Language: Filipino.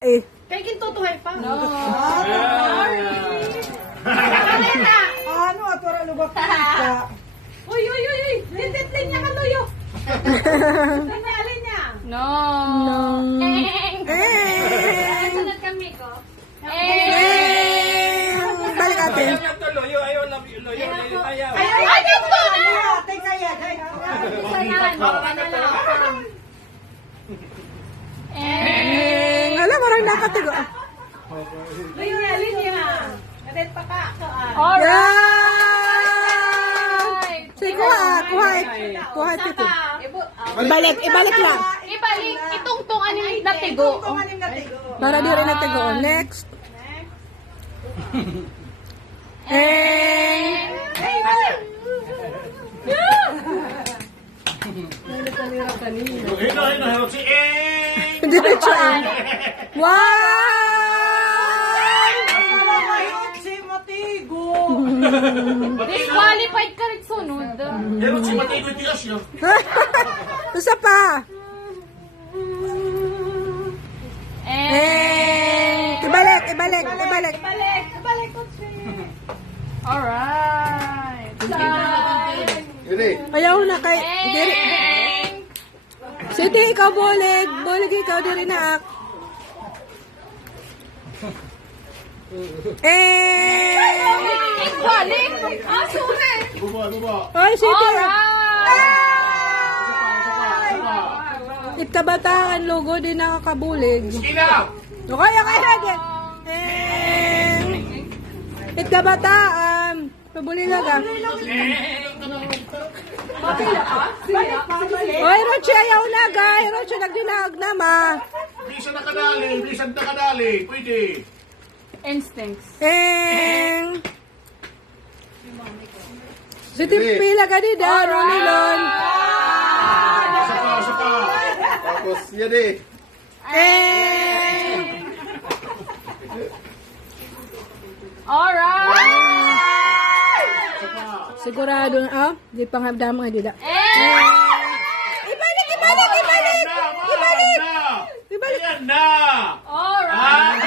Eh. Kaya kintutuhay pa. No. Kalena! Ano, atura lubak ka. Uy, uy, uy, uy! Linditlin niya ka luyo! Pinali niya! No. Sunod kami ko. Balik natin. Ayaw lang, ayaw. Ay, ito! Ate, kaya. Alam, marang nakatigo. Luyo na, linya! Kadet pa ka. Alright. Sige, kuha ito. Ibalik lang. Ibalik. Itong ano yung natigo. Para di rin natigo. Next. Diretso eh. Wow! Si Matigo! Disqualified ka rin sunod. Isa pa. Ibalik. Balik ko siya. Alright. Ayaw na kay... Diri. Sige, ikaw bulig. Bulig ikaw diri na ak. Balik. Ah, sorry. Oy, sige. Alright. Ikabataan logo din nakakabulig. Okay. Ikabataan. Pabulig ka. Oy, Roche, ayaw na, guy. Roche, nagdinag na, ma. Bilisan nakadali. Pwede. Instincts. Sige, pila ka di daw, Ronilon. Isa pa. Tapos, yan eh. Alright. Sigurado na, di panghabdam nga dida. Ibalik! Ayan na! Alright.